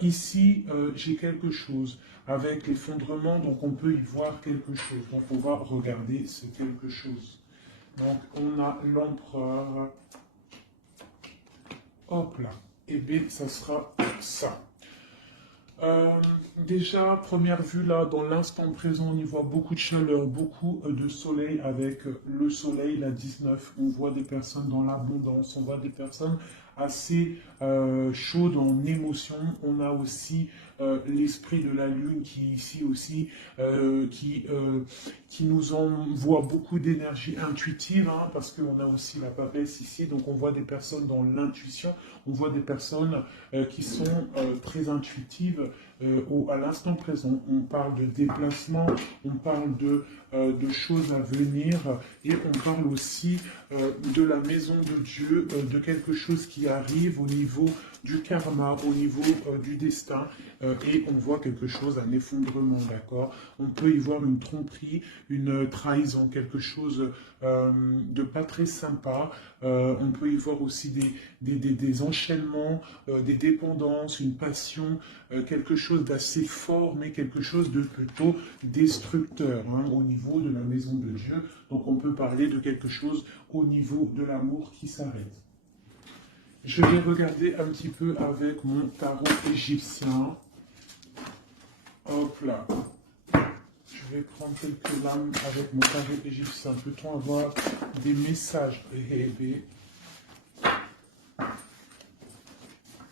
Ici, j'ai quelque chose avec l'effondrement, donc on peut y voir quelque chose. Donc on va regarder ce quelque chose. Donc on a l'empereur. Hop là. Et bien, ça sera ça. Déjà, première vue là, dans l'instant présent, on y voit beaucoup de chaleur, beaucoup de soleil avec le soleil, la 19. On voit des personnes dans l'abondance, on voit des personnes assez chaudes en émotion. On a aussi l'esprit de la lune qui ici aussi, qui nous envoie beaucoup d'énergie intuitive, hein, parce qu'on a aussi la papesse ici. Donc on voit des personnes dans l'intuition, on voit des personnes qui sont très intuitives à l'instant présent. On parle de déplacement, on parle de choses à venir et on parle aussi de la maison de Dieu, de quelque chose qui arrive au niveau du karma, au niveau du destin et on voit quelque chose, un effondrement, d'accord. On peut y voir une tromperie, une trahison, quelque chose de pas très sympa. On peut y voir aussi des enchaînements, des dépendances, une passion, quelque chose d'assez fort, mais quelque chose de plutôt destructeur hein, au niveau de la maison de Dieu. Donc on peut parler de quelque chose au niveau de l'amour qui s'arrête. Je vais regarder un petit peu avec mon tarot égyptien. Hop là. Je vais prendre quelques lames avec mon tarot égyptien. Peut-on avoir des messages?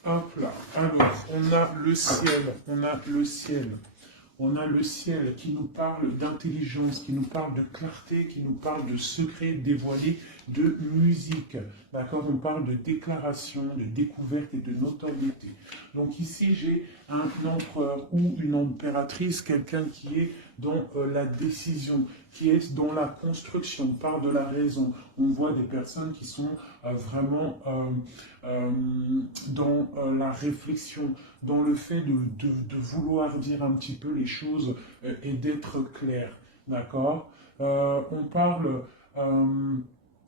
Hop là. Alors, on a le ciel. On a le ciel. On a le ciel qui nous parle d'intelligence, qui nous parle de clarté, qui nous parle de secrets dévoilés, de musique. D'accord? On parle de déclaration, de découverte et de notoriété. Donc ici, j'ai un empereur ou une impératrice, quelqu'un qui est dans la décision, qui est dans la construction, on parle de la raison. On voit des personnes qui sont vraiment dans la réflexion, dans le fait de vouloir dire un petit peu les choses et d'être clair. D'accord? On parle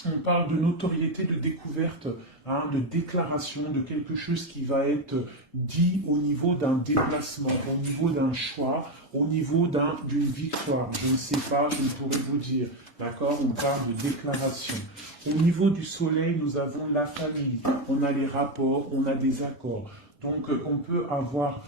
de notoriété, de découverte, hein, de déclaration, de quelque chose qui va être dit au niveau d'un déplacement, au niveau d'un choix, au niveau d'une victoire. Je ne sais pas, je ne pourrais vous dire. D'accord? On parle de déclaration. Au niveau du soleil, nous avons la famille, on a les rapports, on a des accords. Donc, on peut avoir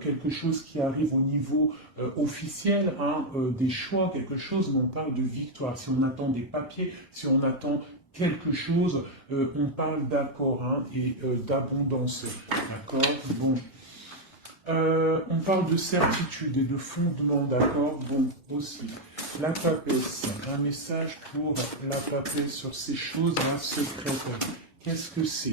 quelque chose qui arrive au niveau officiel, hein, des choix, quelque chose, mais on parle de victoire. Si on attend des papiers, si on attend quelque chose, on parle d'accord hein, et d'abondance. D'accord? Bon. On parle de certitude et de fondement, d'accord? Bon, aussi. La papesse, un message pour la papesse sur ces choses hein, secrètes. Qu'est-ce que c'est?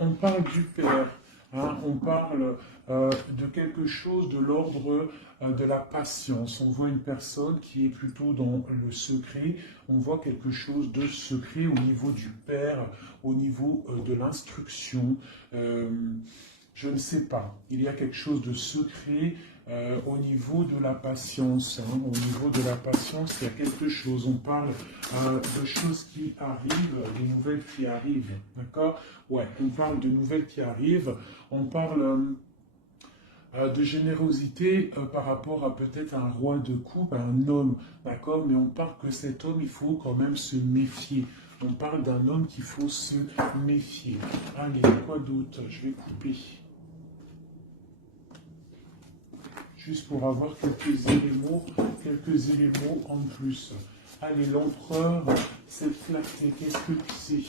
On parle du Père, hein, on parle de quelque chose de l'ordre de la patience. On voit une personne qui est plutôt dans le secret, on voit quelque chose de secret au niveau du Père, au niveau de l'instruction. Je ne sais pas, il y a quelque chose de secret au niveau de la patience. Hein. Au niveau de la patience, il y a quelque chose. On parle de choses qui arrivent, des nouvelles qui arrivent. D'accord? Ouais, on parle de nouvelles qui arrivent. On parle de générosité par rapport à peut-être un roi de coupe, un homme. D'accord? Mais on parle que cet homme, il faut quand même se méfier. On parle d'un homme qu'il faut se méfier. Allez, quoi d'autre? Je vais couper. Juste pour avoir quelques éléments en plus. Allez, l'empereur, cette clarté, qu'est-ce que c'est?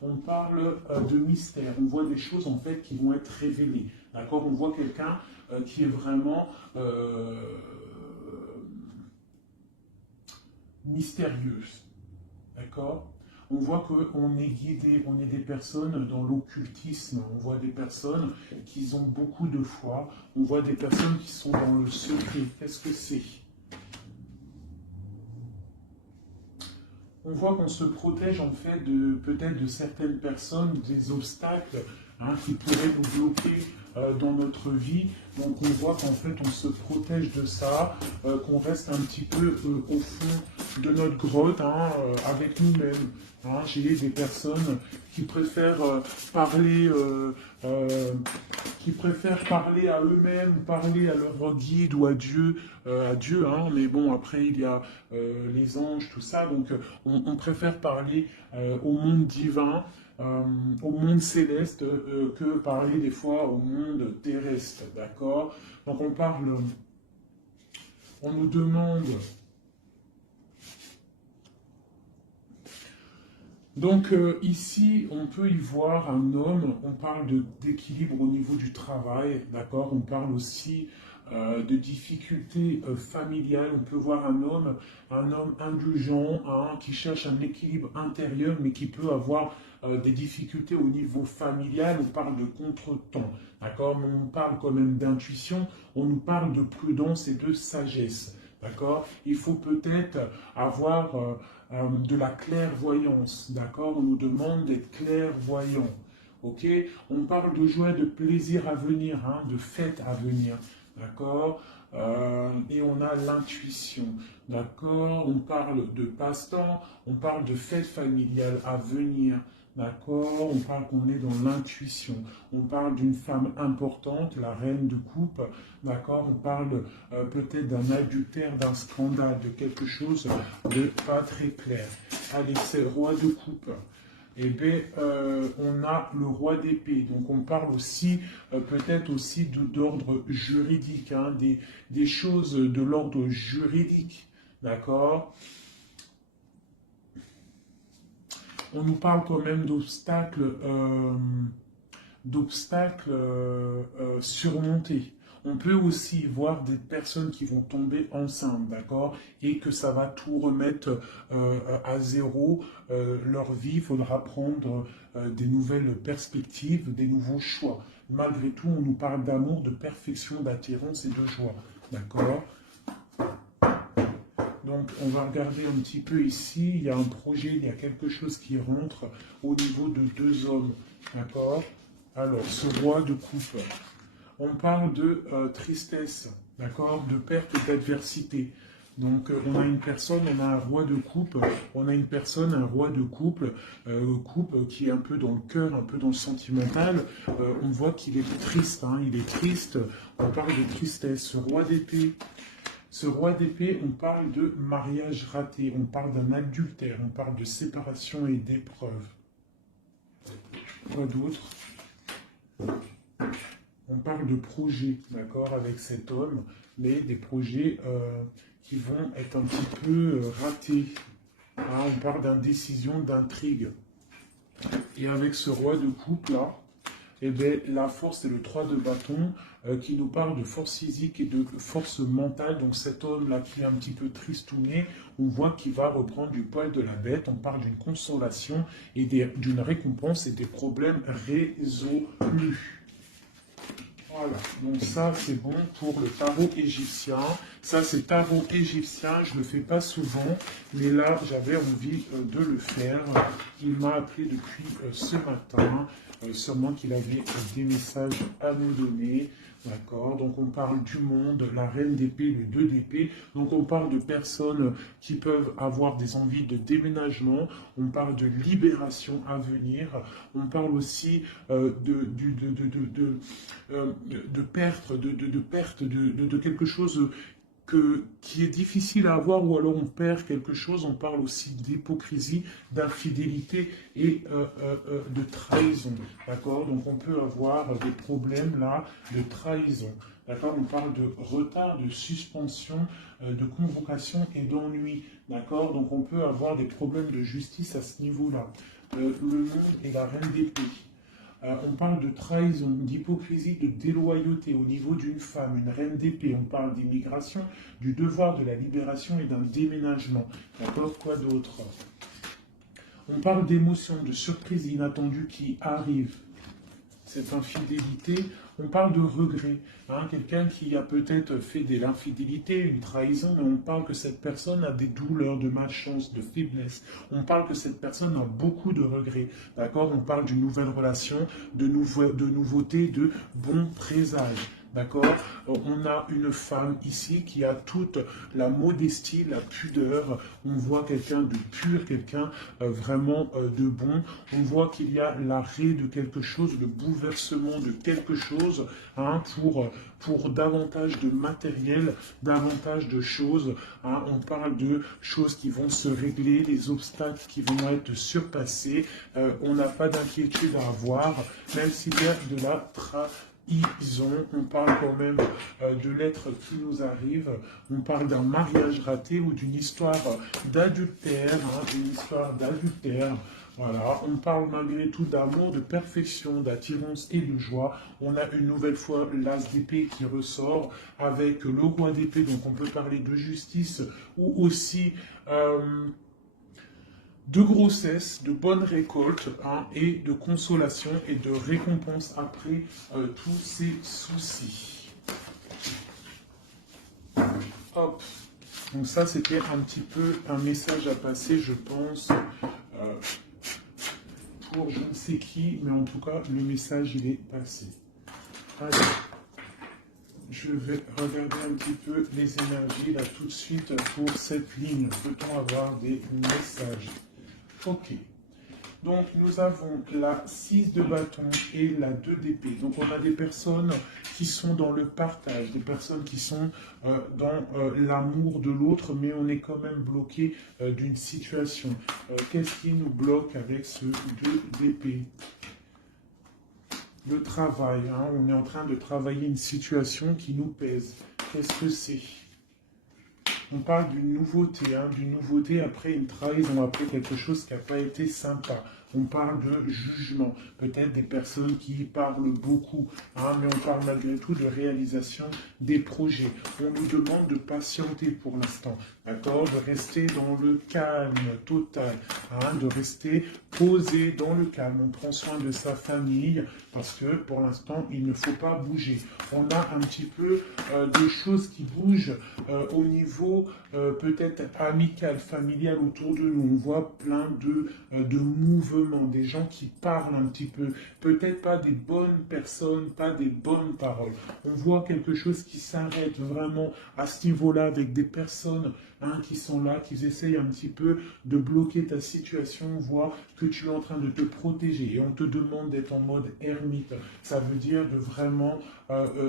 On parle de mystère, on voit des choses en fait qui vont être révélées. D'accord? On voit quelqu'un qui est vraiment mystérieuse. D'accord? On voit qu'on est guidé, on est des personnes dans l'occultisme, on voit des personnes qui ont beaucoup de foi, on voit des personnes qui sont dans le secret. Qu'est-ce que c'est? On voit qu'on se protège en fait peut-être de certaines personnes, des obstacles hein, qui pourraient nous bloquer dans notre vie. Donc on voit qu'en fait on se protège de ça, qu'on reste un petit peu au fond de notre grotte hein, avec nous-mêmes. Hein. J'ai des personnes qui préfèrent parler, à eux-mêmes, parler à leur guide ou à Dieu, hein, mais bon, après il y a les anges, tout ça, donc on préfère parler au monde divin, au monde céleste, que parler des fois au monde terrestre, d'accord? Donc on nous demande. Donc ici, on peut y voir un homme, on parle d'équilibre au niveau du travail, d'accord? On parle aussi de difficultés familiales. On peut voir un homme indulgent, hein, qui cherche un équilibre intérieur, mais qui peut avoir des difficultés au niveau familial. On parle de contretemps, d'accord? Mais on parle quand même d'intuition, on nous parle de prudence et de sagesse, d'accord? Il faut peut-être avoir de la clairvoyance, d'accord? On nous demande d'être clairvoyant, ok? On parle de joie, de plaisir à venir, hein, de fête à venir, d'accord? Et on a l'intuition, d'accord? On parle de passe-temps, on parle de fête familiale à venir, d'accord? On parle qu'on est dans l'intuition, on parle d'une femme importante, la reine de coupe, d'accord? On parle peut-être d'un adultère, d'un scandale, de quelque chose de pas très clair. Allez, c'est roi de coupe. Eh bien, on a le roi d'épée. Donc, on parle aussi, peut-être aussi d'ordre juridique, hein, des choses de l'ordre juridique, d'accord? On nous parle quand même d'obstacles surmontés. On peut aussi voir des personnes qui vont tomber enceintes, d'accord? Et que ça va tout remettre à zéro, leur vie. Il faudra prendre des nouvelles perspectives, des nouveaux choix. Malgré tout, on nous parle d'amour, de perfection, d'attirance et de joie, d'accord? Donc, on va regarder un petit peu ici. Il y a un projet, il y a quelque chose qui rentre au niveau de deux hommes, d'accord? Alors, ce roi de coupe. On parle de tristesse, d'accord, de perte et d'adversité. Donc, on a une personne, on a un roi de coupe, on a une personne, un roi de couple, qui est un peu dans le cœur, un peu dans le sentimental. On voit qu'il est triste, hein, il est triste. On parle de tristesse. Ce roi d'épée, on parle de mariage raté, on parle d'un adultère, on parle de séparation et d'épreuve. Quoi d'autre? On parle de projets, d'accord, avec cet homme, mais des projets qui vont être un petit peu ratés. Hein, on parle d'indécision, d'intrigue. Et avec ce roi de coupe là, eh bien, la force, c'est le 3 de bâton qui nous parle de force physique et de force mentale. Donc cet homme-là qui est un petit peu tristouné, on voit qu'il va reprendre du poil de la bête. On parle d'une consolation et d'une récompense et des problèmes résolus. Voilà, donc ça c'est bon pour le tarot égyptien. Ça c'est tarot égyptien, je ne le fais pas souvent, mais là j'avais envie de le faire. Il m'a appelé depuis ce matin, sûrement qu'il avait des messages à nous donner. D'accord, donc on parle du monde, la reine d'épée, le 2 d'épée. Donc on parle de personnes qui peuvent avoir des envies de déménagement. On parle de libération à venir. On parle aussi de perte, de quelque chose qui est difficile à avoir, ou alors on perd quelque chose. On parle aussi d'hypocrisie, d'infidélité et de trahison, d'accord? Donc on peut avoir des problèmes là de trahison, d'accord? On parle de retard, de suspension, de convocation et d'ennui, d'accord? Donc on peut avoir des problèmes de justice à ce niveau-là. Le monde et la reine d'épée. On parle de trahison, d'hypocrisie, de déloyauté au niveau d'une femme, une reine d'épée. On parle d'immigration, du devoir de la libération et d'un déménagement. D'accord? Quoi d'autre? On parle d'émotions, de surprises inattendues qui arrivent. Cette infidélité, on parle de regret. Hein, quelqu'un qui a peut-être fait de l'infidélité, une trahison, mais on parle que cette personne a des douleurs, de malchance, de faiblesse. On parle que cette personne a beaucoup de regrets. D'accord? On parle d'une nouvelle relation, de nouveauté, de bons présages. D'accord? On a une femme ici qui a toute la modestie, la pudeur. On voit quelqu'un de pur, quelqu'un vraiment de bon. On voit qu'il y a l'arrêt de quelque chose, le bouleversement de quelque chose, hein, pour davantage de matériel, davantage de choses. Hein. On parle de choses qui vont se régler, des obstacles qui vont être surpassés. On n'a pas d'inquiétude à avoir, même s'il y a de la on parle quand même de lettres qui nous arrivent, on parle d'un mariage raté ou d'une histoire d'adultère, hein, une histoire d'adultère. Voilà, on parle malgré tout d'amour, de perfection, d'attirance et de joie. On a une nouvelle fois l'as d'épée qui ressort avec le roi d'épée, donc on peut parler de justice ou aussi de grossesse, de bonne récolte, hein, et de consolation et de récompense après tous ces soucis. Hop. Donc ça, c'était un petit peu un message à passer, je pense, pour je ne sais qui, mais en tout cas, le message, il est passé. Allez. Je vais regarder un petit peu les énergies là tout de suite pour cette ligne. Peut-on avoir des messages? Ok. Donc, nous avons la 6 de bâton et la 2 d'épée. Donc, on a des personnes qui sont dans le partage, des personnes qui sont dans l'amour de l'autre, mais on est quand même bloqué d'une situation. Qu'est-ce qui nous bloque avec ce 2 d'épée? Le travail, hein, on est en train de travailler une situation qui nous pèse. Qu'est-ce que c'est? On parle d'une nouveauté après une trahison, après quelque chose qui n'a pas été sympa. On parle de jugement, peut-être des personnes qui parlent beaucoup, hein, mais on parle malgré tout de réalisation des projets. On nous demande de patienter pour l'instant, d'accord, de rester dans le calme total, hein, de rester posé dans le calme. On prend soin de sa famille parce que pour l'instant, il ne faut pas bouger. On a un petit peu de choses qui bougent au niveau peut-être amical, familial autour de nous. On voit plein de mouvements, des gens qui parlent un petit peu, peut-être pas des bonnes personnes, pas des bonnes paroles. On voit quelque chose qui s'arrête vraiment à ce niveau-là avec des personnes, hein, qui sont là, qui essayent un petit peu de bloquer ta situation, voir que tu es en train de te protéger et on te demande d'être en mode ermite. Ça veut dire de vraiment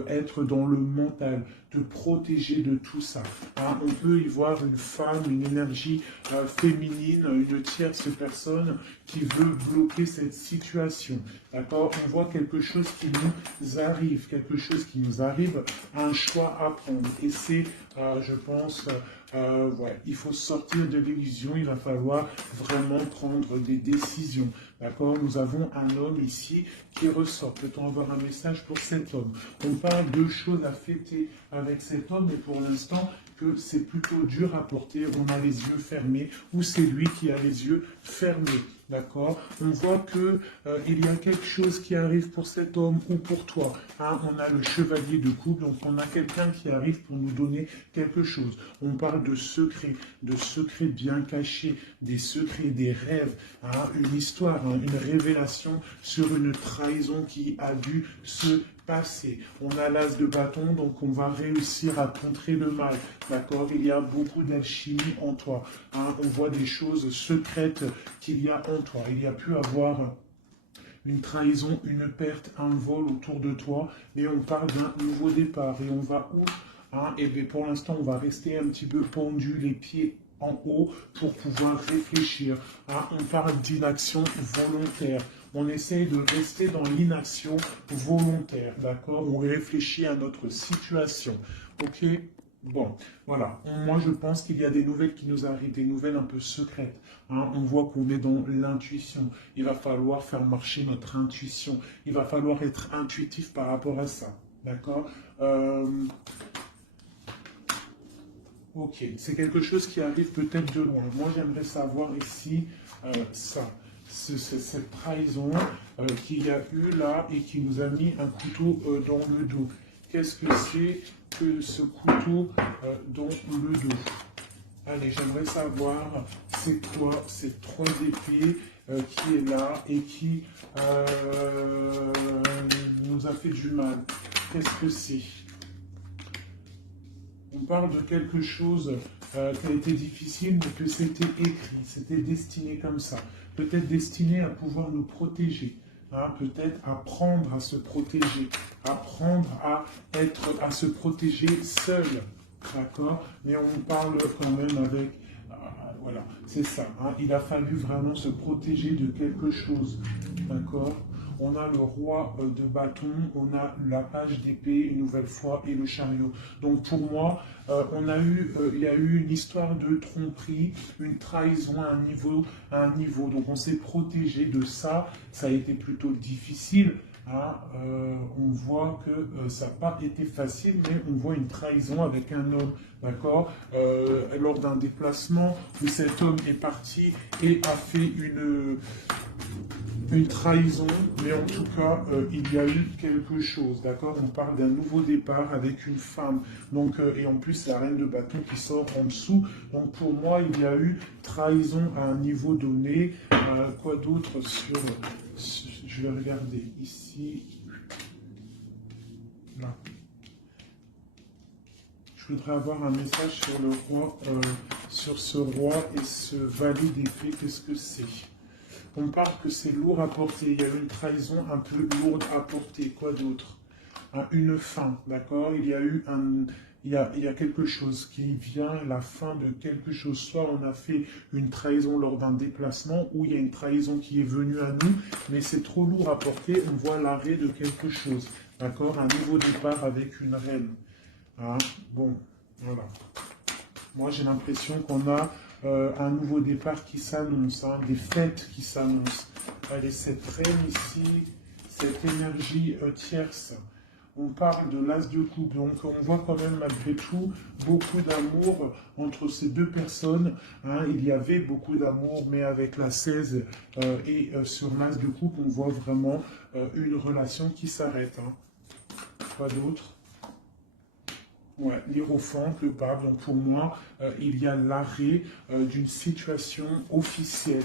être dans le mental, te protéger de tout ça. Hein. On peut y voir une femme, une énergie féminine, une tierce personne qui veut bloquer cette situation. D'accord? On voit quelque chose qui nous arrive, un choix à prendre. Et c'est, je pense, ouais, il faut sortir de l'illusion, il va falloir vraiment prendre des décisions. D'accord? Nous avons un homme ici qui ressort. Peut-on avoir un message pour cet homme? On parle de choses à fêter avec cet homme, mais pour l'instant, que c'est plutôt dur à porter. On a les yeux fermés, ou c'est lui qui a les yeux fermés. D'accord? On voit que il y a quelque chose qui arrive pour cet homme ou pour toi. Hein? On a le chevalier de coupe, donc on a quelqu'un qui arrive pour nous donner quelque chose. On parle de secrets bien cachés, des secrets, des rêves, hein? Une histoire, hein? Une révélation sur une trahison qui a dû se passer. On a l'as de bâton, donc on va réussir à contrer le mal. D'accord? Il y a beaucoup d'alchimie en toi. Hein? On voit des choses secrètes qu'il y a en toi. Il y a pu avoir une trahison, une perte, un vol autour de toi, mais on parle d'un nouveau départ. Et on va où? Hein? Et bien pour l'instant, on va rester un petit peu pendu, les pieds en haut, pour pouvoir réfléchir. Hein? On parle d'inaction volontaire. On essaye de rester dans l'inaction volontaire, d'accord? On réfléchit à notre situation, ok? Bon, voilà. Moi, je pense qu'il y a des nouvelles qui nous arrivent, des nouvelles un peu secrètes. Hein? On voit qu'on est dans l'intuition. Il va falloir faire marcher notre intuition. Il va falloir être intuitif par rapport à ça, d'accord? Ok, c'est quelque chose qui arrive peut-être de loin. Moi, j'aimerais savoir ici ça. Cette trahison qu'il y a eu là et qui nous a mis un couteau dans le dos. Qu'est-ce que c'est que ce couteau dans le dos? Allez, j'aimerais savoir c'est quoi ces 3 épées qui est là et qui nous a fait du mal. Qu'est-ce que c'est? On parle de quelque chose qui a été difficile, mais que c'était écrit, c'était destiné comme ça. Peut-être destiné à pouvoir nous protéger, hein, peut-être apprendre à se protéger, apprendre à se protéger seul, d'accord? Mais on parle quand même avec... voilà, c'est ça, hein, il a fallu vraiment se protéger de quelque chose, d'accord? On a le roi de bâton, on a la page d'épée une nouvelle fois et le chariot. Donc pour moi, il y a eu une histoire de tromperie, une trahison à un niveau. Donc on s'est protégé de ça. Ça a été plutôt difficile. Hein. On voit que ça n'a pas été facile, mais on voit une trahison avec un homme, d'accord, lors d'un déplacement où cet homme est parti et a fait une trahison, mais en tout cas, il y a eu quelque chose, d'accord? On parle d'un nouveau départ avec une femme, donc, et en plus la reine de bâton qui sort en dessous. Donc pour moi, il y a eu trahison à un niveau donné. Quoi d'autre je vais regarder ici. Là. Je voudrais avoir un message sur le roi, sur ce roi et ce valet d'épée. Qu'est-ce que c'est? On parle que c'est lourd à porter. Il y a une trahison un peu lourde à porter. Quoi d'autre? Une fin, d'accord? Il y a eu il y a quelque chose qui vient, la fin de quelque chose. Soit on a fait une trahison lors d'un déplacement, ou il y a une trahison qui est venue à nous, mais c'est trop lourd à porter. On voit l'arrêt de quelque chose, d'accord? Un nouveau départ avec une reine. Hein? Bon, voilà. Moi, j'ai l'impression qu'on a un nouveau départ qui s'annonce, hein, des fêtes qui s'annoncent. Allez, cette reine ici, cette énergie tierce, on parle de l'as de coupe. Donc, on voit quand même malgré tout beaucoup d'amour entre ces deux personnes. Hein. Il y avait beaucoup d'amour, mais avec la 16 et sur l'as de coupe, on voit vraiment une relation qui s'arrête. Hein. Quoi d'autre? Ouais, l'hiérophante, le pape. Donc pour moi, il y a l'arrêt d'une situation officielle.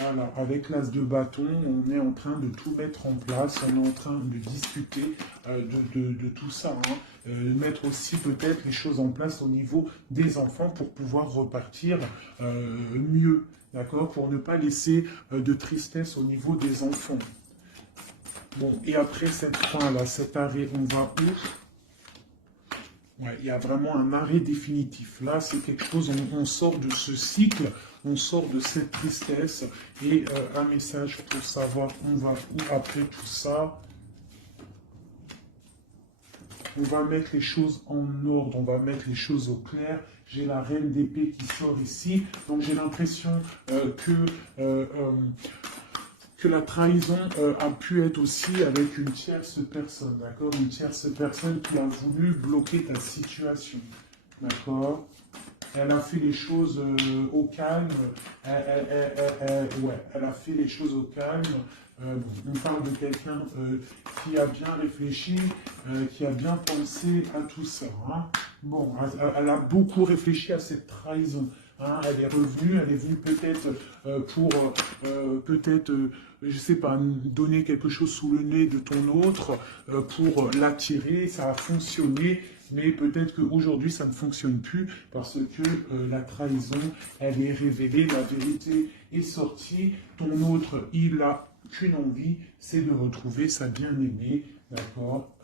Voilà, avec l'as de bâton, on est en train de tout mettre en place, on est en train de discuter de tout ça. Hein. Mettre aussi peut-être les choses en place au niveau des enfants pour pouvoir repartir mieux, d'accord? Pour ne pas laisser de tristesse au niveau des enfants. Bon, et après cette fin-là, cet arrêt, on va où? Ouais, il y a vraiment un arrêt définitif. Là, c'est quelque chose, on sort de ce cycle, on sort de cette tristesse. Et un message pour savoir on va où après tout ça. On va mettre les choses en ordre, on va mettre les choses au clair. J'ai la reine d'épée qui sort ici. Donc j'ai l'impression que la trahison a pu être aussi avec une tierce personne, d'accord? Une tierce personne qui a voulu bloquer ta situation, d'accord? Elle a fait les choses au calme, ouais, elle a fait les choses au calme. On parle de quelqu'un qui a bien réfléchi, qui a bien pensé à tout ça. Hein. Bon, elle a beaucoup réfléchi à cette trahison. Hein. Elle est revenue, elle est venue peut-être pour, peut-être, je sais pas, donner quelque chose sous le nez de ton autre, pour l'attirer, ça a fonctionné. Mais peut-être qu'aujourd'hui, ça ne fonctionne plus parce que la trahison, elle est révélée, la vérité est sortie. Ton autre, il a qu'une envie, c'est de retrouver sa bien-aimée, d'accord,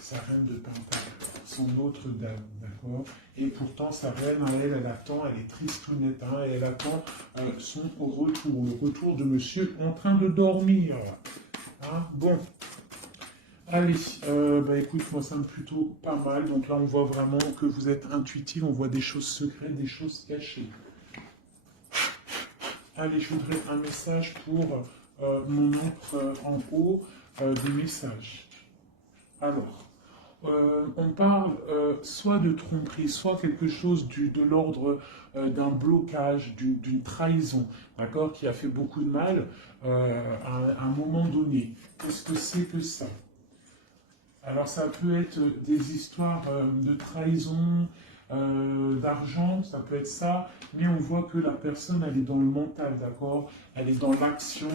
sa reine de Pentacle, son autre dame, d'accord. Et pourtant, sa reine, elle attend, elle est tristounette, hein, et elle attend son retour, le retour de monsieur en train de dormir. Hein, bon. Allez, bah écoute, moi ça me plutôt pas mal. Donc là, on voit vraiment que vous êtes intuitif, on voit des choses secrètes, des choses cachées. Allez, je voudrais un message pour mon ombre en haut des messages. Alors, on parle soit de tromperie, soit quelque chose de l'ordre d'un blocage, d'une trahison, d'accord, qui a fait beaucoup de mal à un moment donné. Qu'est-ce que c'est que ça? Alors ça peut être des histoires de trahison, d'argent, ça peut être ça, mais on voit que la personne, elle est dans le mental, d'accord? Elle est dans l'action,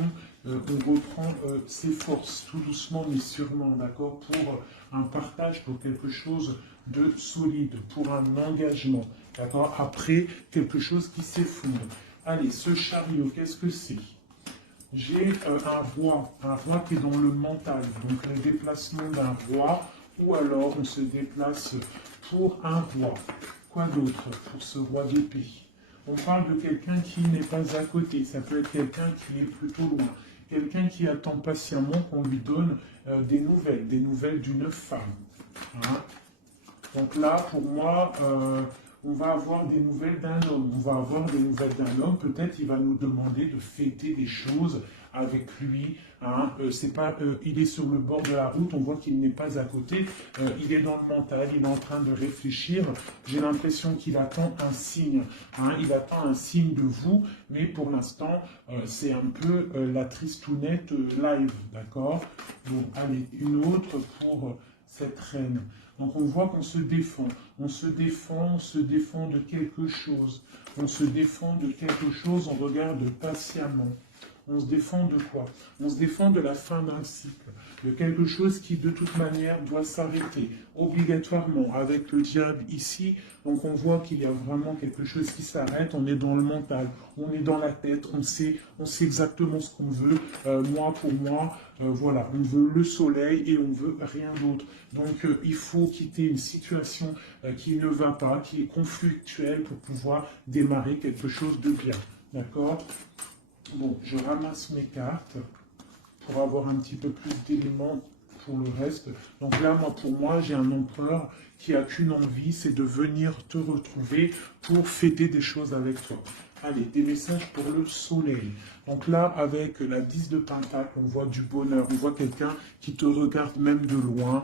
on reprend ses forces, tout doucement mais sûrement, d'accord? Pour un partage, pour quelque chose de solide, pour un engagement, d'accord? Après, quelque chose qui s'effondre. Allez, ce chariot, qu'est-ce que c'est? J'ai un roi qui est dans le mental, donc le déplacement d'un roi, ou alors on se déplace pour un roi. Quoi d'autre pour ce roi d'épée? On parle de quelqu'un qui n'est pas à côté, ça peut être quelqu'un qui est plutôt loin, quelqu'un qui attend patiemment qu'on lui donne des nouvelles d'une femme. Hein. Donc là, pour moi, on va avoir des nouvelles d'un homme. On va avoir des nouvelles d'un homme. Peut-être il va nous demander de fêter des choses avec lui. Hein. C'est pas, il est sur le bord de la route, on voit qu'il n'est pas à côté. Il est dans le mental, il est en train de réfléchir. J'ai l'impression qu'il attend un signe. Hein. Il attend un signe de vous, mais pour l'instant, c'est un peu la tristounette live. D'accord? Donc, allez, une autre pour cette reine. Donc on voit qu'on se défend, on se défend, on se défend de quelque chose, on se défend de quelque chose, on regarde patiemment. On se défend de quoi? On se défend de la fin d'un cycle, de quelque chose qui de toute manière doit s'arrêter, obligatoirement, avec le diable ici. Donc on voit qu'il y a vraiment quelque chose qui s'arrête, on est dans le mental, on est dans la tête, on sait exactement ce qu'on veut, moi pour moi, voilà, on veut le soleil et on veut rien d'autre. Donc il faut quitter une situation qui ne va pas, qui est conflictuelle pour pouvoir démarrer quelque chose de bien. D'accord? Bon, je ramasse mes cartes pour avoir un petit peu plus d'éléments pour le reste. Donc là, pour moi, j'ai un empereur qui a qu'une envie, c'est de venir te retrouver pour fêter des choses avec toi. Allez, des messages pour le soleil. Donc là, avec la 10 de Pentacle, on voit du bonheur, on voit quelqu'un qui te regarde même de loin,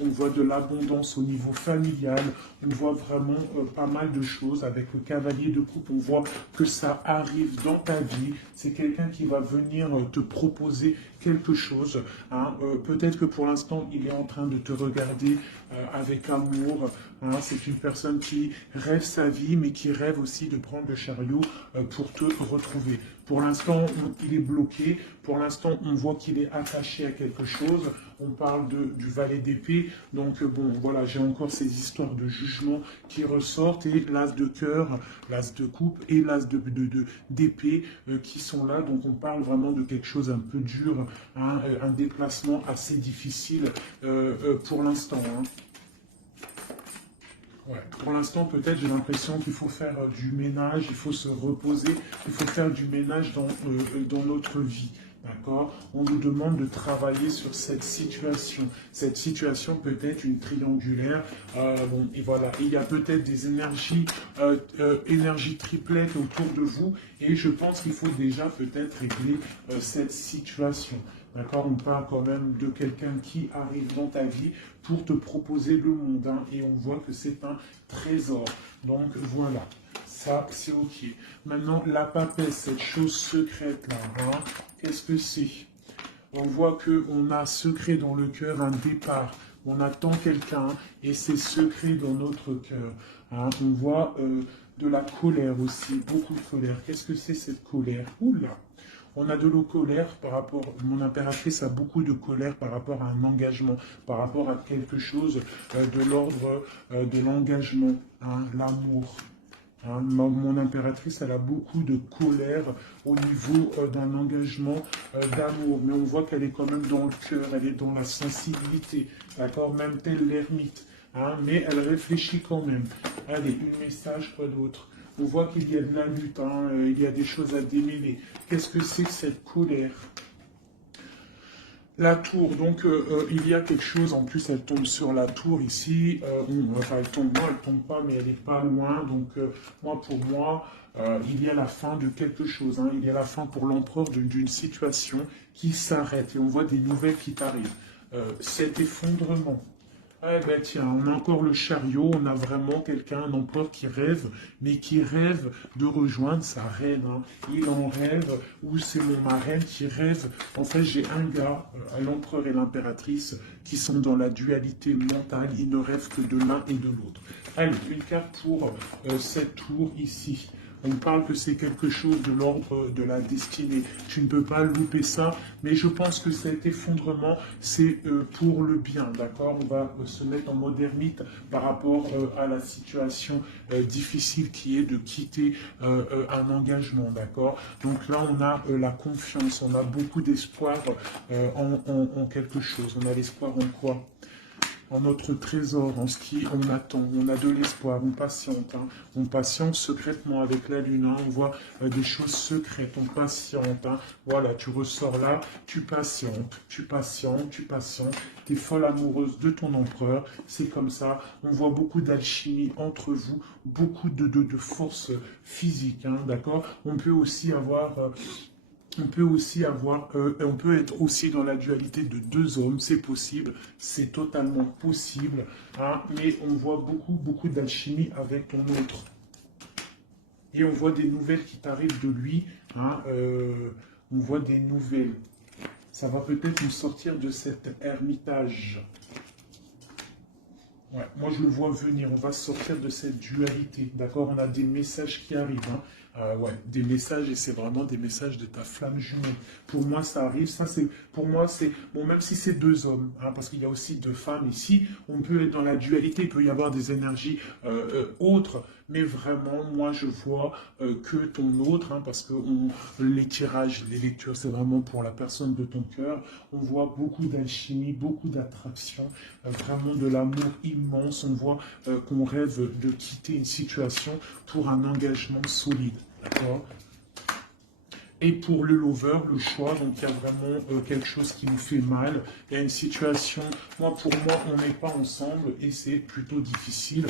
on voit de l'abondance au niveau familial, on voit vraiment pas mal de choses. Avec le cavalier de coupe, on voit que ça arrive dans ta vie. C'est quelqu'un qui va venir te proposer quelque chose. Hein. Peut-être que pour l'instant, il est en train de te regarder avec amour. Hein. C'est une personne qui rêve sa vie, mais qui rêve aussi de prendre le chariot pour te retrouver. Pour l'instant, il est bloqué. Pour l'instant, on voit qu'il est attaché à quelque chose. On parle du valet d'épée. Donc, bon, voilà, j'ai encore ces histoires de jugement qui ressortent. Et l'as de cœur, l'as de coupe et l'as d'épée qui sont là. Donc, on parle vraiment de quelque chose un peu dur, hein, un déplacement assez difficile pour l'instant. Hein. Ouais. Pour l'instant, peut-être, j'ai l'impression qu'il faut faire du ménage, il faut se reposer, il faut faire du ménage dans notre vie. D'accord? On nous demande de travailler sur cette situation. Cette situation peut être une triangulaire. Bon, et voilà. Il y a peut-être des énergies triplettes autour de vous. Et je pense qu'il faut déjà peut-être régler cette situation. D'accord? On parle quand même de quelqu'un qui arrive dans ta vie pour te proposer le monde. Hein, et on voit que c'est un trésor. Donc voilà. Ça, c'est OK. Maintenant, la papesse, cette chose secrète-là, hein, qu'est-ce que c'est? On voit qu'on a secret dans le cœur, un départ. On attend quelqu'un et c'est secret dans notre cœur. Hein. On voit de la colère aussi, beaucoup de colère. Qu'est-ce que c'est cette colère? Oula! On a de la colère par rapport, mon impératrice a beaucoup de colère par rapport à un engagement, par rapport à quelque chose de l'ordre de l'engagement, hein, l'amour. Hein, mon impératrice, elle a beaucoup de colère au niveau d'un engagement d'amour, mais on voit qu'elle est quand même dans le cœur, elle est dans la sensibilité, d'accord, même telle l'ermite, hein, mais elle réfléchit quand même. Allez, un message, quoi d'autre? On voit qu'il y a de la lutte, hein, il y a des choses à démêler. Qu'est-ce que c'est que cette colère? La tour, donc il y a quelque chose, en plus elle tombe sur la tour ici, enfin elle tombe pas, mais elle n'est pas loin, donc pour moi, il y a la fin de quelque chose, hein, il y a la fin pour l'empereur d'une situation qui s'arrête, et on voit des nouvelles qui t'arrivent. Cet effondrement, eh ben tiens, on a encore le chariot, on a vraiment quelqu'un, un empereur qui rêve, mais qui rêve de rejoindre sa reine. Hein. Il en rêve, ou c'est mon marraine qui rêve. En fait, j'ai un gars, l'empereur et l'impératrice, qui sont dans la dualité mentale, ils ne rêvent que de l'un et de l'autre. Allez, une carte pour cette tour ici. On parle que c'est quelque chose de l'ordre de la destinée. Tu ne peux pas louper ça, mais je pense que cet effondrement, c'est pour le bien, d'accord? On va se mettre en mode ermite par rapport à la situation difficile qui est de quitter un engagement, d'accord? Donc là, on a la confiance, on a beaucoup d'espoir en quelque chose. On a l'espoir en quoi? En notre trésor, en ce qui on attend, on a de l'espoir, on patiente, hein. On patiente secrètement avec la lune, hein. On voit des choses secrètes, on patiente, hein. Voilà, tu ressors là, tu patientes, tu patientes, tu patientes, tu es folle amoureuse de ton empereur, c'est comme ça, on voit beaucoup d'alchimie entre vous, beaucoup de force physique, hein, d'accord? On peut aussi avoir... on peut être aussi dans la dualité de deux hommes, c'est possible, c'est totalement possible, hein, mais on voit beaucoup d'alchimie avec ton autre. Et on voit des nouvelles qui t'arrivent de lui, hein, on voit des nouvelles. Ça va peut-être nous sortir de cet ermitage. Ouais, moi je le vois venir, on va sortir de cette dualité, d'accord? On a des messages qui arrivent, hein. Ouais, des messages, et c'est vraiment des messages de ta flamme jumelle. Pour moi, ça arrive, ça c'est, pour moi, c'est, bon, même si c'est deux hommes, hein, parce qu'il y a aussi deux femmes ici, on peut être dans la dualité, il peut y avoir des énergies autres, mais vraiment, moi je vois que ton autre, hein, parce que les tirages, les lectures, c'est vraiment pour la personne de ton cœur, on voit beaucoup d'alchimie, beaucoup d'attraction, vraiment de l'amour immense, on voit qu'on rêve de quitter une situation pour un engagement solide, d'accord? Et pour le lover, le choix, donc il y a vraiment quelque chose qui nous fait mal. Il y a une situation, pour moi, on n'est pas ensemble et c'est plutôt difficile.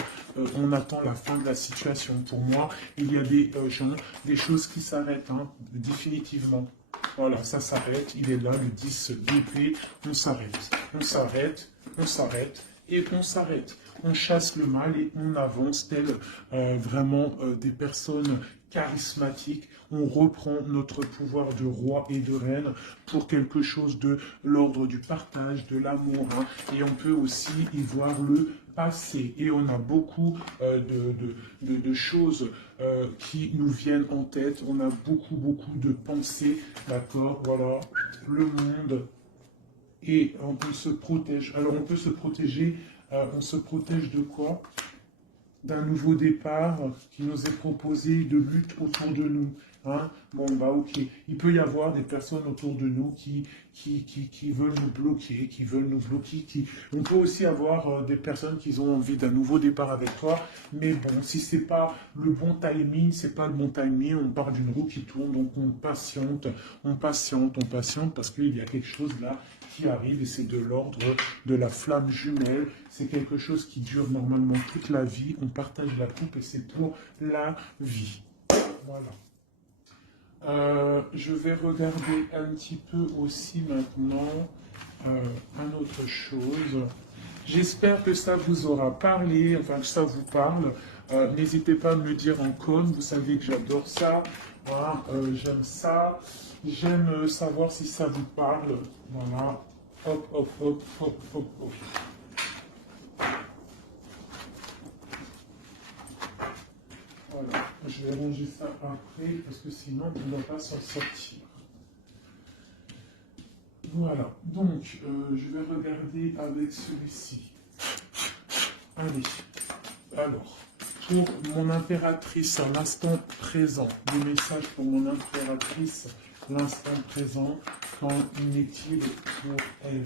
On attend la fin de la situation. Pour moi, il y a des gens, des choses qui s'arrêtent, hein, définitivement. Voilà, ça s'arrête, il est là, le 10 d'épée, on s'arrête, on s'arrête, on s'arrête, et on s'arrête. On chasse le mal et on avance, tel vraiment des personnes charismatiques. On reprend notre pouvoir de roi et de reine pour quelque chose de l'ordre du partage, de l'amour, hein. Et on peut aussi y voir le passé. Et on a beaucoup de choses qui nous viennent en tête. On a beaucoup de pensées, d'accord? Voilà, le monde. Et on se protège. Alors on peut se protéger, on se protège de quoi? D'un nouveau départ qui nous est proposé, de lutte autour de nous. Hein? Bon, bah ok. Il peut y avoir des personnes autour de nous qui veulent nous bloquer, qui veulent nous bloquer. On peut aussi avoir des personnes qui ont envie d'un nouveau départ avec toi. Mais bon, si c'est pas le bon timing, c'est pas le bon timing, on part d'une roue qui tourne, donc on patiente, on patiente, on patiente, parce qu'il y a quelque chose là qui arrive et c'est de l'ordre de la flamme jumelle. C'est quelque chose qui dure normalement toute la vie. On partage la coupe et c'est pour la vie. Voilà. Je vais regarder un petit peu aussi maintenant une autre chose. J'espère que ça vous aura parlé, enfin que ça vous parle. N'hésitez pas à me le dire en com, vous savez que j'adore ça. Voilà, j'aime ça. J'aime savoir si ça vous parle. Voilà. Hop, hop, hop, hop, hop, hop. Voilà. Je vais ranger ça après parce que sinon on ne va pas s'en sortir. Voilà. Donc, je vais regarder avec celui-ci. Allez. Alors, pour mon impératrice à l'instant présent, des messages pour mon impératrice, l'instant présent, qu'en est-il pour elle?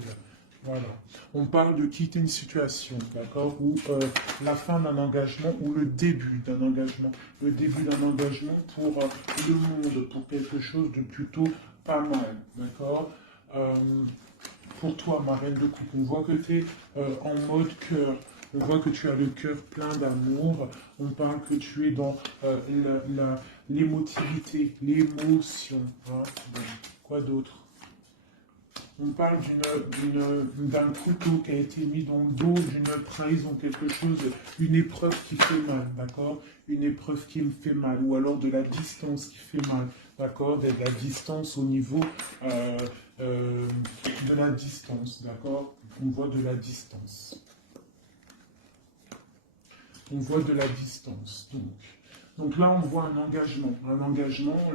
Voilà. On parle de quitter une situation, d'accord, ou la fin d'un engagement, ou le début d'un engagement. Le début d'un engagement pour le monde, pour quelque chose de plutôt pas mal, d'accord. Pour toi, ma reine de coupe, on voit que tu es en mode cœur. On voit que tu as le cœur plein d'amour. On parle que tu es dans l'émotivité, l'émotion. Hein. Bon, quoi d'autre? On parle d'un couteau qui a été mis dans le dos, d'une trahison, quelque chose, une épreuve qui fait mal, d'accord? Une épreuve qui me fait mal, ou alors de la distance qui fait mal, d'accord? De la distance au niveau de la distance, d'accord? On voit de la distance. on voit de la distance. Donc là, on voit un engagement,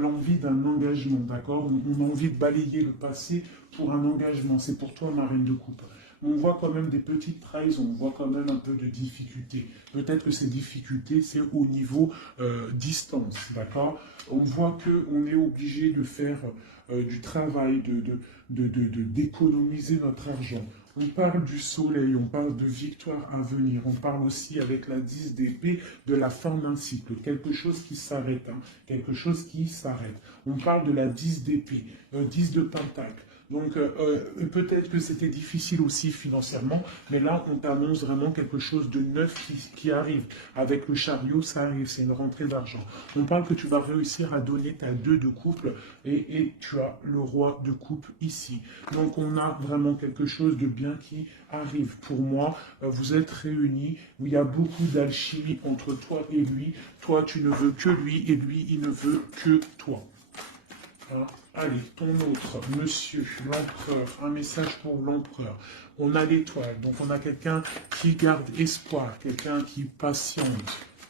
l'envie d'un engagement, d'accord? On a envie de balayer le passé pour un engagement. C'est pour toi, ma reine de coupe. On voit quand même des petites trahisons, on voit quand même un peu de difficultés. Peut-être que ces difficultés, c'est au niveau distance, d'accord? On voit qu'on est obligé de faire du travail, d'économiser notre argent. On parle du soleil, on parle de victoire à venir, on parle aussi avec la 10 d'épée de la fin d'un cycle, quelque chose qui s'arrête, hein, quelque chose qui s'arrête. On parle de la 10 d'épée, 10 de pentacle. Donc peut-être que c'était difficile aussi financièrement, mais là on t'annonce vraiment quelque chose de neuf qui arrive. Avec le chariot, ça arrive, c'est une rentrée d'argent. On parle que tu vas réussir à donner ta 2 de couple et tu as le roi de coupe ici. Donc on a vraiment quelque chose de bien qui arrive. Pour moi, vous êtes réunis, où il y a beaucoup d'alchimie entre toi et lui. Toi, tu ne veux que lui et lui, il ne veut que toi. Hein? Allez, ton autre, monsieur, l'empereur, un message pour l'empereur. On a l'étoile, donc on a quelqu'un qui garde espoir, quelqu'un qui patiente.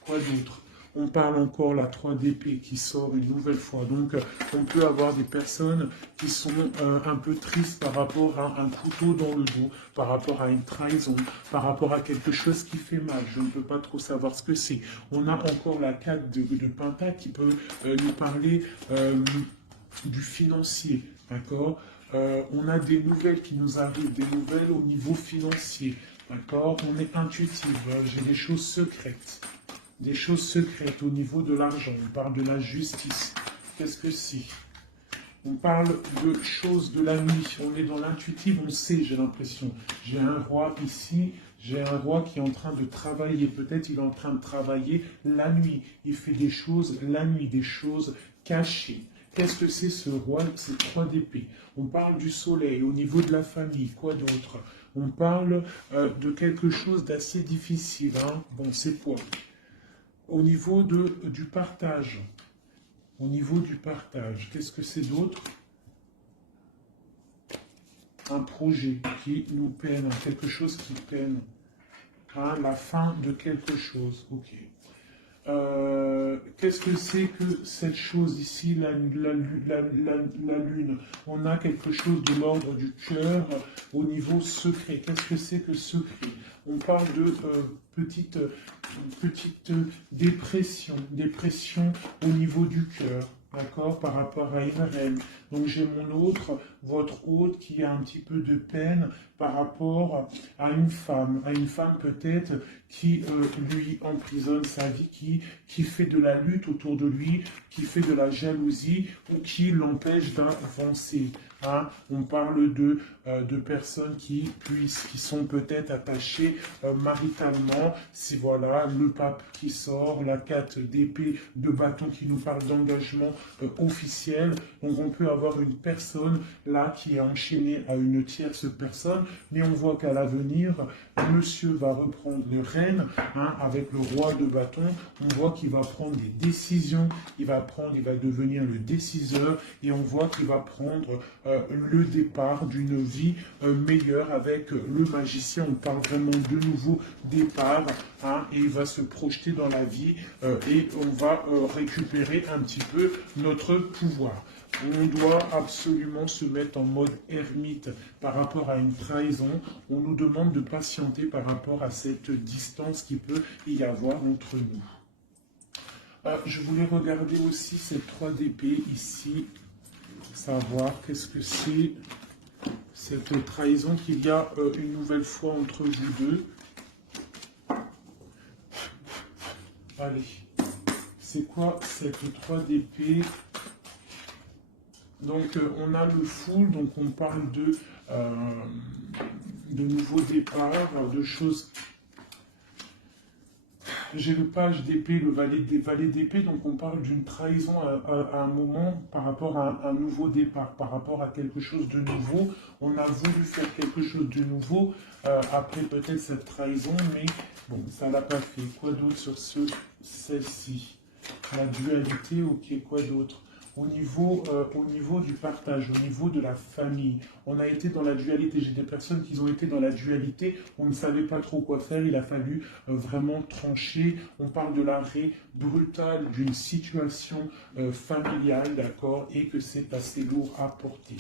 Quoi d'autre? On parle encore la 3 d'épée qui sort une nouvelle fois. Donc, on peut avoir des personnes qui sont un peu tristes par rapport à un couteau dans le dos, par rapport à une trahison, par rapport à quelque chose qui fait mal. Je ne peux pas trop savoir ce que c'est. On a encore la 4 de pentacle qui peut nous parler du financier, d'accord? On a des nouvelles qui nous arrivent, des nouvelles au niveau financier, d'accord? On est intuitif, j'ai des choses secrètes. Des choses secrètes au niveau de l'argent. On parle de la justice. Qu'est-ce que c'est? On parle de choses de la nuit. On est dans l'intuitif, on sait, j'ai l'impression. J'ai un roi ici, j'ai un roi qui est en train de travailler. Peut-être il est en train de travailler la nuit. Il fait des choses la nuit, des choses cachées. Qu'est-ce que c'est ce roi? C'est 3 d'épée. On parle du soleil, au niveau de la famille. Quoi d'autre? On parle de quelque chose d'assez difficile. Hein? Bon, c'est quoi? Au niveau du partage. Au niveau du partage, qu'est-ce que c'est d'autre? Un projet qui nous peine, quelque chose qui peine. Hein, la fin de quelque chose. Ok. Qu'est-ce que c'est que cette chose ici, la lune? On a quelque chose de l'ordre du cœur au niveau secret. Qu'est-ce que c'est que secret? On parle de petite dépression au niveau du cœur. D'accord, par rapport à une reine. Donc j'ai mon autre, votre autre, qui a un petit peu de peine par rapport à une femme peut-être qui lui emprisonne sa vie, qui fait de la lutte autour de lui, qui fait de la jalousie ou qui l'empêche d'avancer. Hein? On parle de personnes qui sont peut-être attachées maritalement. C'est voilà le pape qui sort, la 4 d'épée de bâton qui nous parle d'engagement officiel. Donc on peut avoir une personne là qui est enchaînée à une tierce personne, mais on voit qu'à l'avenir, monsieur va reprendre le règne hein, avec le roi de bâton. On voit qu'il va prendre des décisions, il va devenir le déciseur et on voit qu'il va prendre le départ d'une vie meilleure avec le magicien. On parle vraiment de nouveau départ hein, et il va se projeter dans la vie et on va récupérer un petit peu notre pouvoir. On doit absolument se mettre en mode ermite par rapport à une trahison. On nous demande de patienter par rapport à cette distance qui peut y avoir entre nous. Je voulais regarder aussi cette 3 d'épée ici, savoir qu'est-ce que c'est cette trahison qu'il y a une nouvelle fois entre vous deux. Allez, c'est quoi cette 3 d'épée? Donc on a le full, donc on parle de nouveaux départs, de choses. J'ai le page d'épée, le valet d'épée, donc on parle d'une trahison à un moment par rapport à un nouveau départ, par rapport à quelque chose de nouveau. On a voulu faire quelque chose de nouveau après peut-être cette trahison, mais bon, ça ne l'a pas fait. Quoi d'autre sur celle-ci? La dualité, ok, quoi d'autre? au niveau du partage, au niveau de la famille. On a été dans la dualité. J'ai des personnes qui ont été dans la dualité. On ne savait pas trop quoi faire. Il a fallu vraiment trancher. On parle de l'arrêt brutal d'une situation familiale, d'accord, et que c'est assez lourd à porter.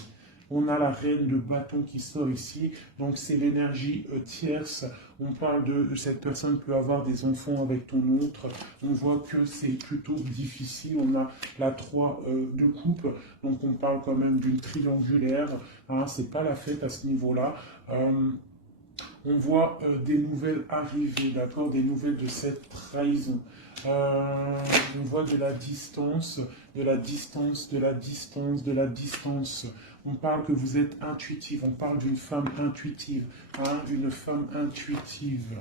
On a la reine de bâton qui sort ici, donc c'est l'énergie tierce. On parle de cette personne peut avoir des enfants avec ton autre. On voit que c'est plutôt difficile. On a la 3 de coupe, donc on parle quand même d'une triangulaire. Hein, c'est pas la fête à ce niveau-là. On voit des nouvelles arriver, d'accord, des nouvelles de cette trahison. On voit de la distance, de la distance, de la distance, de la distance. On parle que vous êtes intuitive, on parle d'une femme intuitive, hein, une femme intuitive.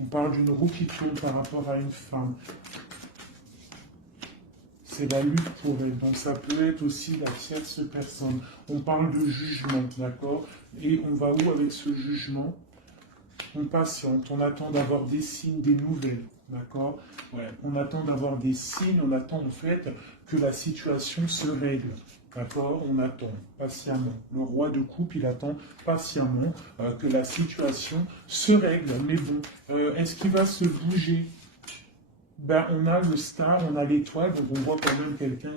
On parle d'une roue qui tourne par rapport à une femme. C'est la lutte pour elle, donc ça peut être aussi la tierce personne. On parle de jugement, d'accord? Et on va où avec ce jugement? On patiente, on attend d'avoir des signes, des nouvelles, d'accord? Ouais, on attend d'avoir des signes, on attend en fait que la situation se règle, d'accord? On attend patiemment. Le roi de coupe, il attend patiemment que la situation se règle. Mais bon, est-ce qu'il va se bouger? Ben, on a le star, on a l'étoile, donc on voit quand même quelqu'un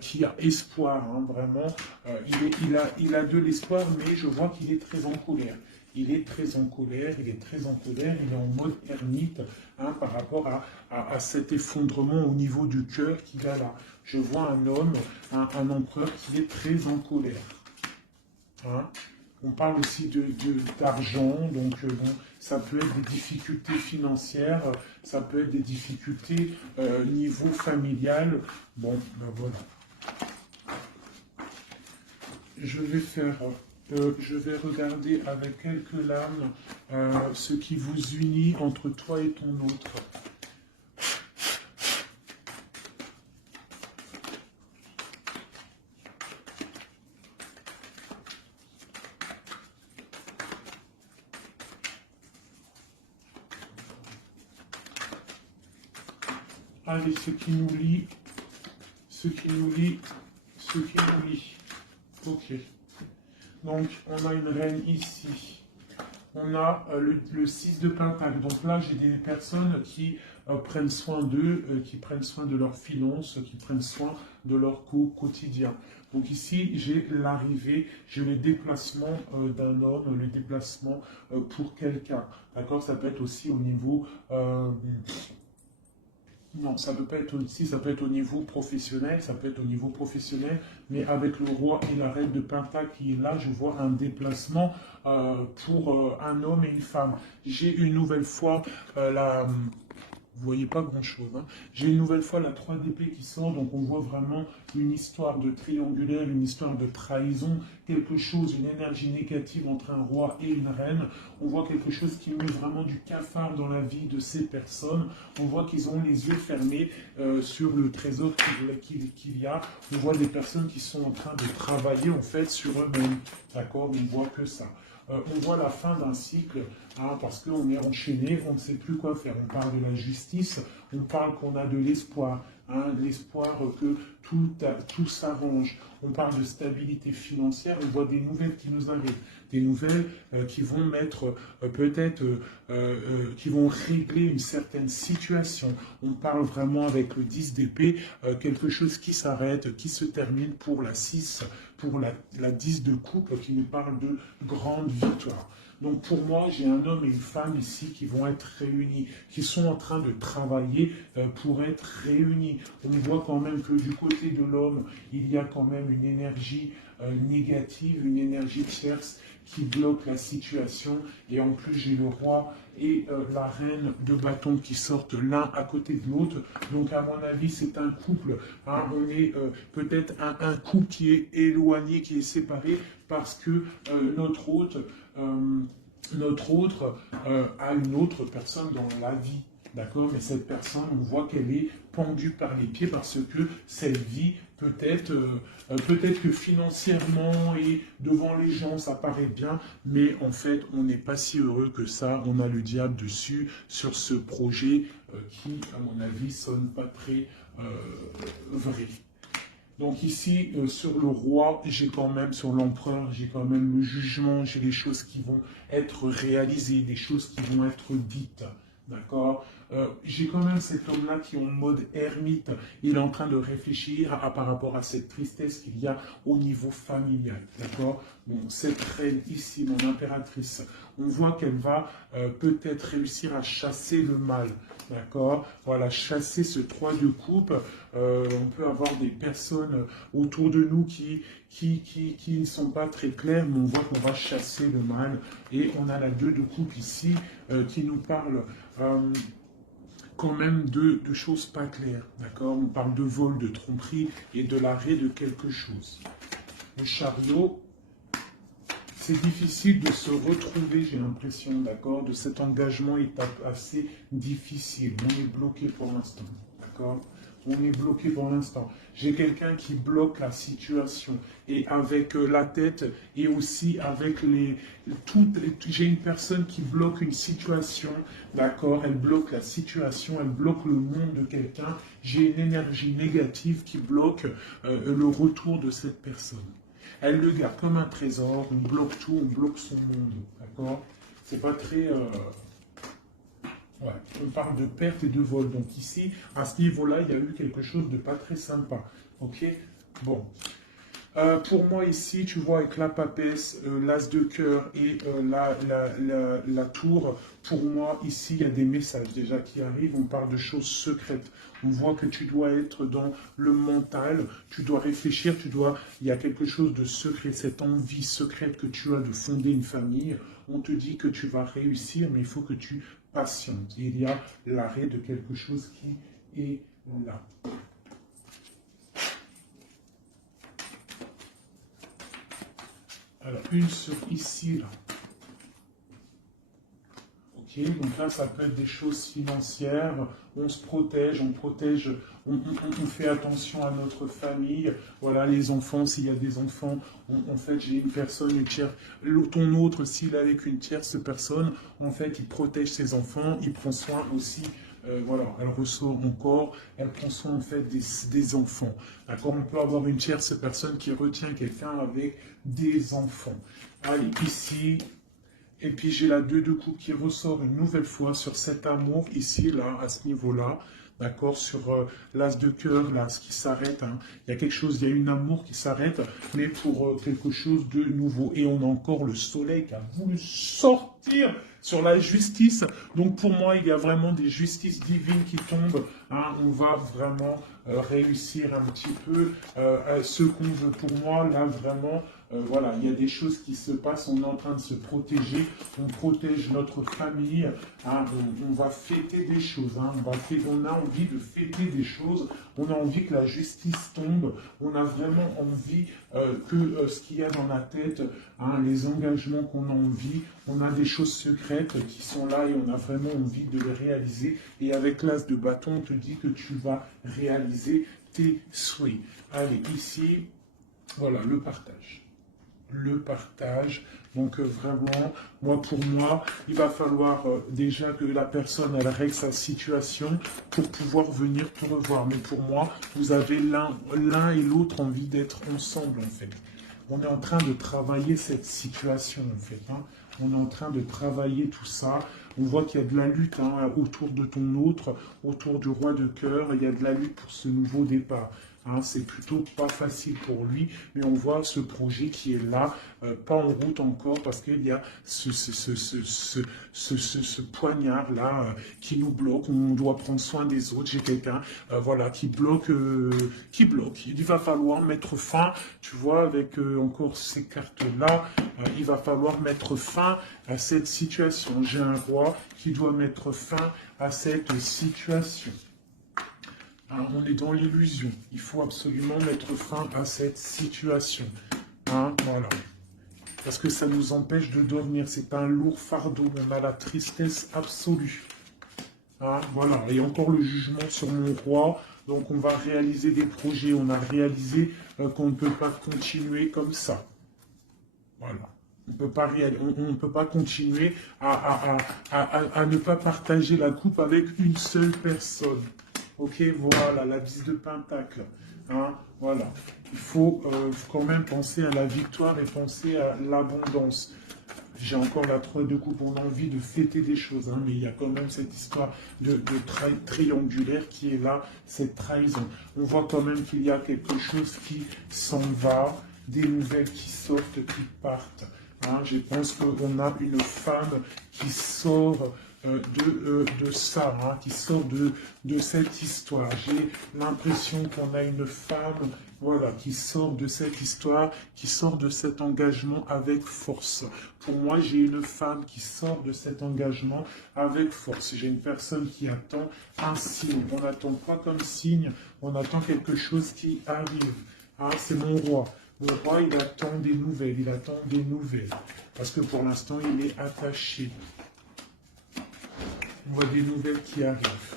qui a espoir, hein, vraiment. Il a de l'espoir, mais je vois qu'il est très en colère. Il est très en colère, il est très en colère, il est en mode ermite hein, par rapport à cet effondrement au niveau du cœur qu'il a là. Je vois un homme, un empereur qui est très en colère. Hein. On parle aussi d'argent, donc bon, ça peut être des difficultés financières, ça peut être des difficultés niveau familial. Bon, ben voilà. Je vais regarder avec quelques lames ce qui vous unit entre toi et ton autre. Allez, ce qui nous lie, ce qui nous lie, ce qui nous lie. Ok. Donc, on a une reine ici. On a le 6 de pentacle. Donc là, j'ai des personnes qui prennent soin d'eux, qui prennent soin de leurs finances, qui prennent soin de leur quotidien. Donc ici, j'ai l'arrivée, j'ai le déplacement d'un homme, le déplacement pour quelqu'un. D'accord? Ça peut être aussi au niveau non, ça peut pas être aussi, ça peut être au niveau professionnel, ça peut être au niveau professionnel, mais avec le roi et la reine de Pentacle qui est là, je vois un déplacement pour un homme et une femme. J'ai une nouvelle fois la... Vous voyez pas grand-chose. Hein. J'ai une nouvelle fois la 3 d'épée qui sort, donc on voit vraiment une histoire de triangulaire, une histoire de trahison, quelque chose, une énergie négative entre un roi et une reine. On voit quelque chose qui met vraiment du cafard dans la vie de ces personnes. On voit qu'ils ont les yeux fermés sur le trésor qu'il y a. On voit des personnes qui sont en train de travailler en fait sur eux-mêmes. D'accord? On voit que ça. On voit la fin d'un cycle, hein, parce qu'on est enchaîné, on ne sait plus quoi faire. On parle de la justice, on parle qu'on a de l'espoir, hein, l'espoir que tout s'arrange. On parle de stabilité financière, on voit des nouvelles qui nous arrivent, des nouvelles qui vont mettre peut-être, qui vont régler une certaine situation. On parle vraiment avec le 10 d'épée, quelque chose qui s'arrête, qui se termine pour la 6, pour la 10 de coupe qui nous parle de grande victoire. Donc pour moi, j'ai un homme et une femme ici qui vont être réunis, qui sont en train de travailler pour être réunis. On voit quand même que du côté de l'homme, il y a quand même une énergie négative, une énergie tierce qui bloque la situation. Et en plus, j'ai le roi et la reine de bâton qui sortent l'un à côté de l'autre. Donc, à mon avis, c'est un couple. Hein, on est peut-être un couple qui est éloigné, qui est séparé parce que notre hôte a une autre personne dans la vie. D'accord? Mais cette personne, on voit qu'elle est pendue par les pieds parce que cette vie, peut-être que financièrement et devant les gens, ça paraît bien, mais en fait, on n'est pas si heureux que ça. On a le diable dessus sur ce projet qui, à mon avis, sonne pas très vrai. Donc ici, sur le roi, j'ai quand même, sur l'empereur, j'ai quand même le jugement, j'ai les choses qui vont être réalisées, des choses qui vont être dites. D'accord. J'ai quand même cet homme-là qui est en mode ermite. Il est en train de réfléchir par rapport à cette tristesse qu'il y a au niveau familial. D'accord. Bon, cette reine ici, mon impératrice, on voit qu'elle va peut-être réussir à chasser le mal. D'accord. Voilà, chasser ce 3 de coupe. On peut avoir des personnes autour de nous qui ne sont pas très claires, mais on voit qu'on va chasser le mal. Et on a la 2 de coupe ici qui nous parle quand même de choses pas claires. D'accord. On parle de vol, de tromperie et de l'arrêt de quelque chose. Le chariot. C'est difficile de se retrouver, j'ai l'impression, d'accord, de cet engagement est assez difficile. On est bloqué pour l'instant, d'accord. On est bloqué pour l'instant. J'ai quelqu'un qui bloque la situation et avec la tête et aussi avec j'ai une personne qui bloque une situation, d'accord. Elle bloque la situation, elle bloque le monde de quelqu'un. J'ai une énergie négative qui bloque le retour de cette personne. Elle le garde comme un trésor, on bloque tout, on bloque son monde, d'accord. C'est pas très... Ouais. On parle de perte et de vol, donc ici, à ce niveau-là, il y a eu quelque chose de pas très sympa, ok. Bon. Pour moi ici, tu vois, avec la papesse, l'as de cœur et la tour, pour moi ici, il y a des messages déjà qui arrivent, on parle de choses secrètes. On voit que tu dois être dans le mental, tu dois réfléchir, il y a quelque chose de secret, cette envie secrète que tu as de fonder une famille. On te dit que tu vas réussir, mais il faut que tu patientes. Il y a l'arrêt de quelque chose qui est là. Alors, une sur ici, là. Ok, donc là, ça peut être des choses financières. On se protège, on fait attention à notre famille. Voilà, les enfants, s'il y a des enfants, en fait, j'ai une personne, une tierce. Ton autre, s'il est avec une tierce personne, en fait, il protège ses enfants, il prend soin aussi. Voilà, elle ressort encore, elle prend soin en fait des enfants. D'accord. On peut avoir une tierce personne qui retient quelqu'un avec des enfants. Allez, ici, et puis j'ai la 2 de coupe qui ressort une nouvelle fois sur cet amour ici, là, à ce niveau-là. D'accord, sur l'as de cœur, là, ce qui s'arrête. Hein. Il y a quelque chose, il y a une amour qui s'arrête, mais pour quelque chose de nouveau. Et on a encore le soleil qui a voulu sortir sur la justice. Donc pour moi, il y a vraiment des justices divines qui tombent. Hein. On va vraiment réussir un petit peu ce qu'on veut. Pour moi, là, vraiment... voilà, il y a des choses qui se passent, on est en train de se protéger, on protège notre famille, hein, on va fêter des choses, hein, on a envie de fêter des choses, on a envie que la justice tombe, on a vraiment envie que ce qu'il y a dans la tête, hein, les engagements qu'on a envie, on a des choses secrètes qui sont là et on a vraiment envie de les réaliser. Et avec l'as de bâton, on te dit que tu vas réaliser tes souhaits. Allez, ici, voilà, le partage. Le partage. Donc vraiment, pour moi, il va falloir déjà que la personne elle règle sa situation pour pouvoir venir te revoir. Mais pour moi, vous avez l'un et l'autre envie d'être ensemble en fait. On est en train de travailler cette situation en fait. Hein. On est en train de travailler tout ça. On voit qu'il y a de la lutte hein, autour de ton autre, autour du roi de cœur. Il y a de la lutte pour ce nouveau départ. Hein, c'est plutôt pas facile pour lui, mais on voit ce projet qui est là, pas en route encore, parce qu'il y a ce poignard-là qui nous bloque. On doit prendre soin des autres. J'ai quelqu'un voilà, qui bloque. Il va falloir mettre fin, tu vois, avec encore ces cartes-là, il va falloir mettre fin à cette situation. J'ai un roi qui doit mettre fin à cette situation. Alors, on est dans l'illusion. Il faut absolument mettre fin à cette situation. Hein, voilà. Parce que ça nous empêche de dormir. C'est un lourd fardeau. On a la tristesse absolue. Hein, voilà. Et encore le jugement sur mon roi. Donc, on va réaliser des projets. On a réalisé qu'on ne peut pas continuer comme ça. Voilà. On ne peut pas continuer à ne pas partager la coupe avec une seule personne. Ok, voilà, la 10 de pentacle. Hein, voilà. Il faut quand même penser à la victoire et penser à l'abondance. J'ai encore la 3 de coupe, on a envie de fêter des choses, hein, mais il y a quand même cette histoire de triangulaire qui est là, cette trahison. On voit quand même qu'il y a quelque chose qui s'en va, des nouvelles qui sortent, qui partent. Hein. Je pense qu'on a une femme qui sort de ça, hein, qui sort de cette histoire. J'ai l'impression qu'on a une femme, voilà, qui sort de cette histoire, qui sort de cet engagement avec force. Pour moi, j'ai une femme qui sort de cet engagement avec force. J'ai une personne qui attend un signe. On n'attend pas comme signe, on attend quelque chose qui arrive. Hein, c'est mon roi. Mon roi, il attend des nouvelles, il attend des nouvelles. Parce que pour l'instant, il est attaché. On voit des nouvelles qui arrivent.